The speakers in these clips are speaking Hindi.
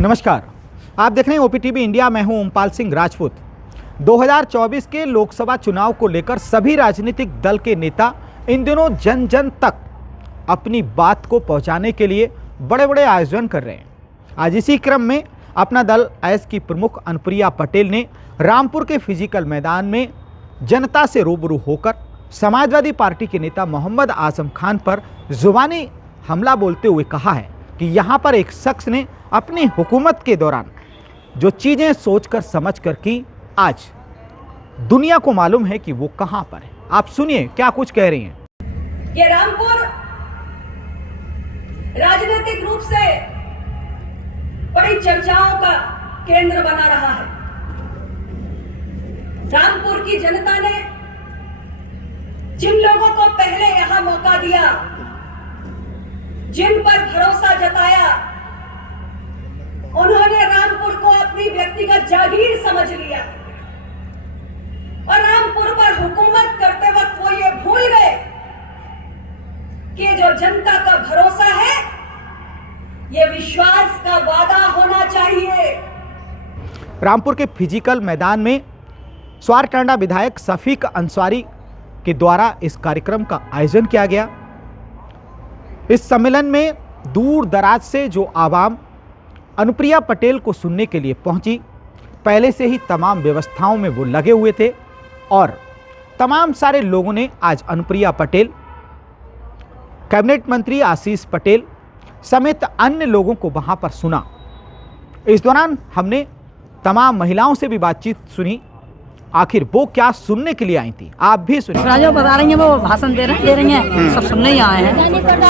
नमस्कार, आप देख रहे हैं ओपीटीवी इंडिया। मैं हूं ओमपाल सिंह राजपूत। 2024 के लोकसभा चुनाव को लेकर सभी राजनीतिक दल के नेता इन दिनों जन जन तक अपनी बात को पहुंचाने के लिए बड़े बड़े आयोजन कर रहे हैं। आज इसी क्रम में अपना दल एस की प्रमुख अनुप्रिया पटेल ने रामपुर के फिजिकल मैदान में जनता से रूबरू होकर समाजवादी पार्टी के नेता मोहम्मद आजम खान पर जुबानी हमला बोलते हुए कहा है कि यहाँ पर एक शख्स ने अपनी हुकूमत के दौरान जो चीज़ें सोचकर समझकर की, आज दुनिया को मालूम है कि वो कहाँ पर है। आप सुनिए क्या कुछ कह रही हैं। ये रामपुर राजनीतिक रूप से बड़ी चर्चाओं का केंद्र बना रहा है। रामपुर की जनता ने जिन लोगों को पहले यहां मौका दिया, जिन पर भरोसा जताया, उन्होंने रामपुर को अपनी व्यक्तिगत जागीर समझ लिया और रामपुर पर हुकूमत करते वक्त वो ये भूल गए कि जो जनता का भरोसा है ये विश्वास का वादा होना चाहिए। रामपुर के फिजिकल मैदान में स्वारटांडा विधायक शफीक अंसारी के द्वारा इस कार्यक्रम का आयोजन किया गया। इस सम्मेलन में दूर दराज से जो आवाम अनुप्रिया पटेल को सुनने के लिए पहुंची, पहले से ही तमाम व्यवस्थाओं में वो लगे हुए थे और तमाम सारे लोगों ने आज अनुप्रिया पटेल, कैबिनेट मंत्री आशीष पटेल समेत अन्य लोगों को वहां पर सुना। इस दौरान हमने तमाम महिलाओं से भी बातचीत सुनी, आखिर वो क्या सुनने के लिए आई थी। आप भी सुनिए। जो बता रही हैं वो भाषण दे रही हैं, सब सुनने ही आए हैं,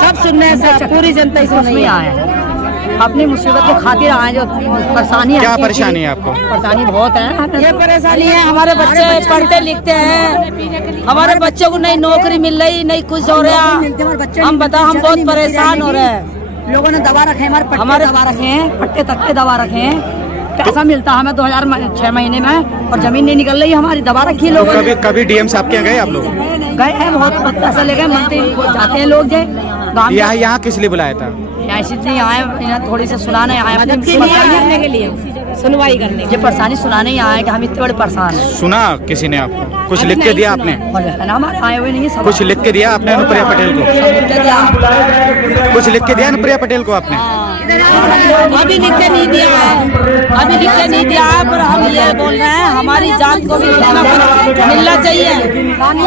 सब सुनने से पूरी जनता इसमें ही आए हैं, अपनी मुसीबत के खातिर आए। जो परेशानी है, क्या परेशानी है आपको? परेशानी बहुत है। ये परेशानी है, हमारे बच्चे पढ़ते लिखते हैं, हमारे बच्चों को नई नौकरी मिल रही, नहीं कुछ हो रहा। हम बताओ, हम बहुत परेशान हो रहे हैं। लोगों ने दवा रखे, हमारे दवा रखे हैं, पट्टे तक के दवा रखे हैं। पैसा मिलता है हमें 2006 महीने में और जमीन नहीं निकल रही, हमारी दबा रखी लोगों ने। कभी डीएम साहब के गए आप लोग? गए हैं, बहुत पैसा ले गए, मंत्री जाते हैं लोग। यहाँ किस लिए बुलाया था? इसलिए आए, थोड़ी से सुनाने आए, करने के लिए, सुनवाई करने, ये परेशानी सुनाने ही आए कि हम इतने बड़े परेशान हैं। सुना किसी ने आपको? कुछ लिख के दिया आपने? हमारे आए हुए नहीं है। कुछ लिख के दिया आपने अनुप्रिया पटेल को? कुछ लिख के दिया अनुप्रिया पटेल को आपने? अभी लिख के नहीं दिया है, अभी लिख के नहीं दिया है, पर हम ये बोल रहे हैं हमारी जात को भी कुछ ना कुछ मिलना चाहिए,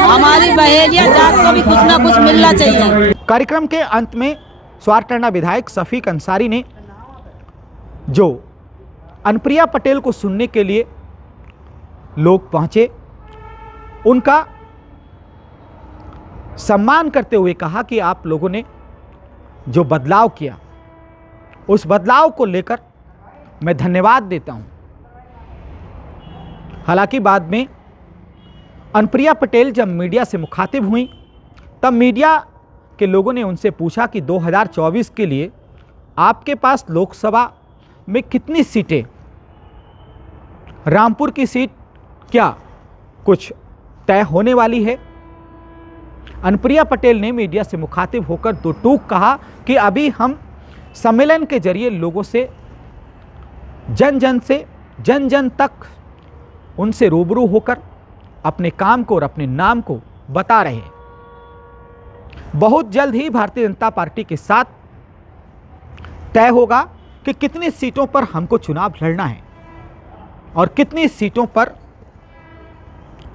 हमारी बहेलिया जात को भी कुछ ना कुछ मिलना चाहिए। कार्यक्रम के अंत में स्वारटांडा विधायक शफीक अंसारी ने जो अनुप्रिया पटेल को सुनने के लिए लोग पहुंचे, उनका सम्मान करते हुए कहा कि आप लोगों ने जो बदलाव किया, उस बदलाव को लेकर मैं धन्यवाद देता हूं। हालांकि बाद में अनुप्रिया पटेल जब मीडिया से मुखातिब हुई, तब मीडिया के लोगों ने उनसे पूछा कि 2024 के लिए आपके पास लोकसभा में कितनी सीटें, रामपुर की सीट क्या कुछ तय होने वाली है? अनुप्रिया पटेल ने मीडिया से मुखातिब होकर दो टूक कहा कि अभी हम सम्मेलन के जरिए लोगों से, जन जन तक उनसे रूबरू होकर अपने काम को और अपने नाम को बता रहे हैं। बहुत जल्द ही भारतीय जनता पार्टी के साथ तय होगा कि कितनी सीटों पर हमको चुनाव लड़ना है और कितनी सीटों पर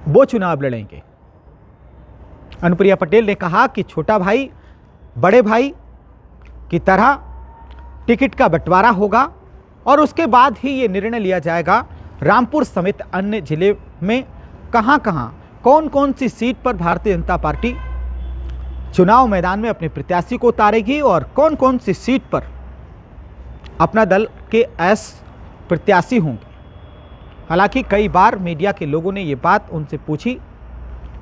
वो चुनाव लड़ेंगे। अनुप्रिया पटेल ने कहा कि छोटा भाई बड़े भाई की तरह टिकट का बंटवारा होगा और उसके बाद ही ये निर्णय लिया जाएगा रामपुर समेत अन्य जिले में कहां कौन कौन सी सीट पर भारतीय जनता पार्टी चुनाव मैदान में अपने प्रत्याशी को उतारेगी और कौन कौन सी सीट पर अपना दल के एस प्रत्याशी होंगे। हालांकि कई बार मीडिया के लोगों ने ये बात उनसे पूछी,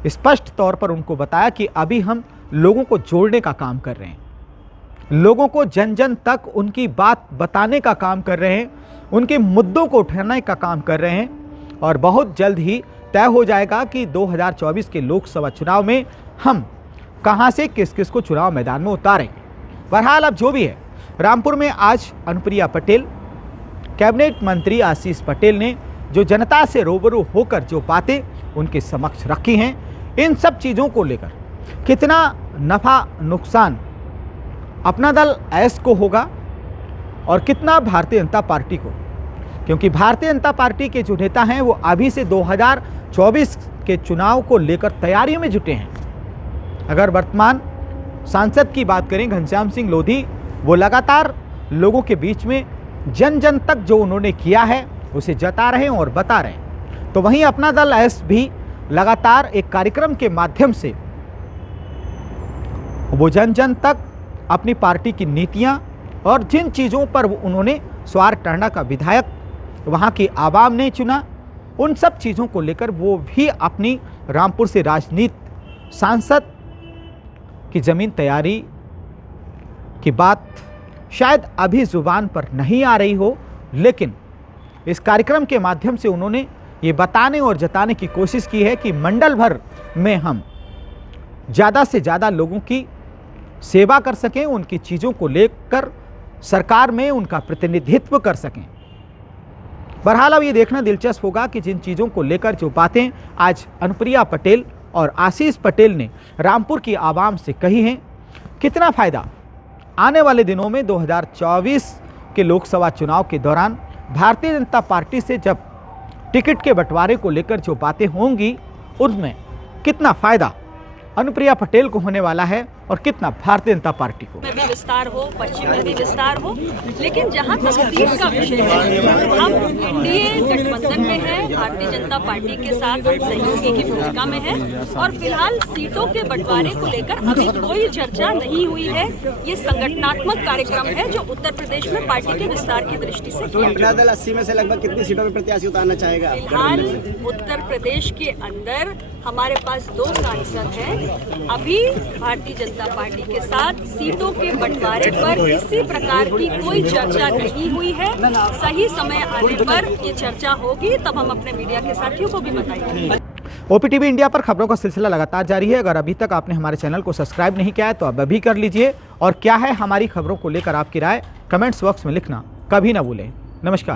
स्पष्ट तौर पर उनको बताया कि अभी हम लोगों को जोड़ने का काम कर रहे हैं, लोगों को जन जन तक उनकी बात बताने का काम कर रहे हैं, उनके मुद्दों को उठाने का काम कर रहे हैं और बहुत जल्द ही तय हो जाएगा कि 2024 के लोकसभा चुनाव में हम कहां से किस किस को चुनाव मैदान में उतारेंगे। बहरहाल अब जो भी है, रामपुर में आज अनुप्रिया पटेल कैबिनेट मंत्री आशीष पटेल ने जो जनता से रूबरू होकर जो बातें उनके समक्ष रखी हैं, इन सब चीज़ों को लेकर कितना नफ़ा नुकसान अपना दल एस को होगा और कितना भारतीय जनता पार्टी को, क्योंकि भारतीय जनता पार्टी के जो नेता हैं वो अभी से 2024 के चुनाव को लेकर तैयारियों में जुटे हैं। अगर वर्तमान सांसद की बात करें घनश्याम सिंह लोधी, वो लगातार लोगों के बीच में जन जन तक जो उन्होंने किया है उसे जता रहे हैं और बता रहे हैं। तो वहीं अपना दल एस भी लगातार एक कार्यक्रम के माध्यम से वो जन जन तक अपनी पार्टी की नीतियां और जिन चीज़ों पर उन्होंने स्वार टंडा का विधायक वहां की आवाम ने चुना, उन सब चीज़ों को लेकर वो भी अपनी रामपुर से राजनीति सांसद की ज़मीन तैयारी की बात शायद अभी ज़ुबान पर नहीं आ रही हो, लेकिन इस कार्यक्रम के माध्यम से उन्होंने ये बताने और जताने की कोशिश की है कि मंडल भर में हम ज़्यादा से ज़्यादा लोगों की सेवा कर सकें, उनकी चीज़ों को लेकर सरकार में उनका प्रतिनिधित्व कर सकें। बहरहाल अब ये देखना दिलचस्प होगा कि जिन चीज़ों को लेकर जो बातें आज अनुप्रिया पटेल और आशीष पटेल ने रामपुर की आवाम से कही हैं, कितना फ़ायदा आने वाले दिनों में 2024 के लोकसभा चुनाव के दौरान भारतीय जनता पार्टी से जब टिकट के बंटवारे को लेकर जो बातें होंगी, उनमें कितना फ़ायदा अनुप्रिया पटेल को होने वाला है और कितना भारतीय जनता पार्टी को। में भी विस्तार हो, पश्चिम में भी विस्तार हो, लेकिन जहां तक सीट का विषय है, हम एनडीए गठबंधन में है, भारतीय जनता पार्टी के साथ हम सहयोगी की भूमिका में है और फिलहाल सीटों के बंटवारे को लेकर अभी कोई चर्चा नहीं हुई है। ये संगठनात्मक कार्यक्रम है जो उत्तर प्रदेश में पार्टी के विस्तार की दृष्टि से किया अपना दल 80 में से लगभग कितनी सीटों में प्रत्याशी उतारना चाहेगा? फिलहाल उत्तर प्रदेश के अंदर हमारे पास 2 सांसद हैं। अभी भारतीय जनता पार्टी के साथ सीटों के बंटवारे पर किसी प्रकार की कोई चर्चा नहीं हुई है। सही समय आने पर ये चर्चा होगी, तब हम अपने मीडिया के साथियों को भी बताएंगे। OPTV इंडिया पर खबरों का सिलसिला लगातार जारी है। अगर अभी तक आपने हमारे चैनल को सब्सक्राइब नहीं किया है तो अब अभी कर लीजिए, और क्या है हमारी खबरों को लेकर आपकी राय कमेंट्स बॉक्स में लिखना कभी ना भूलें। नमस्कार।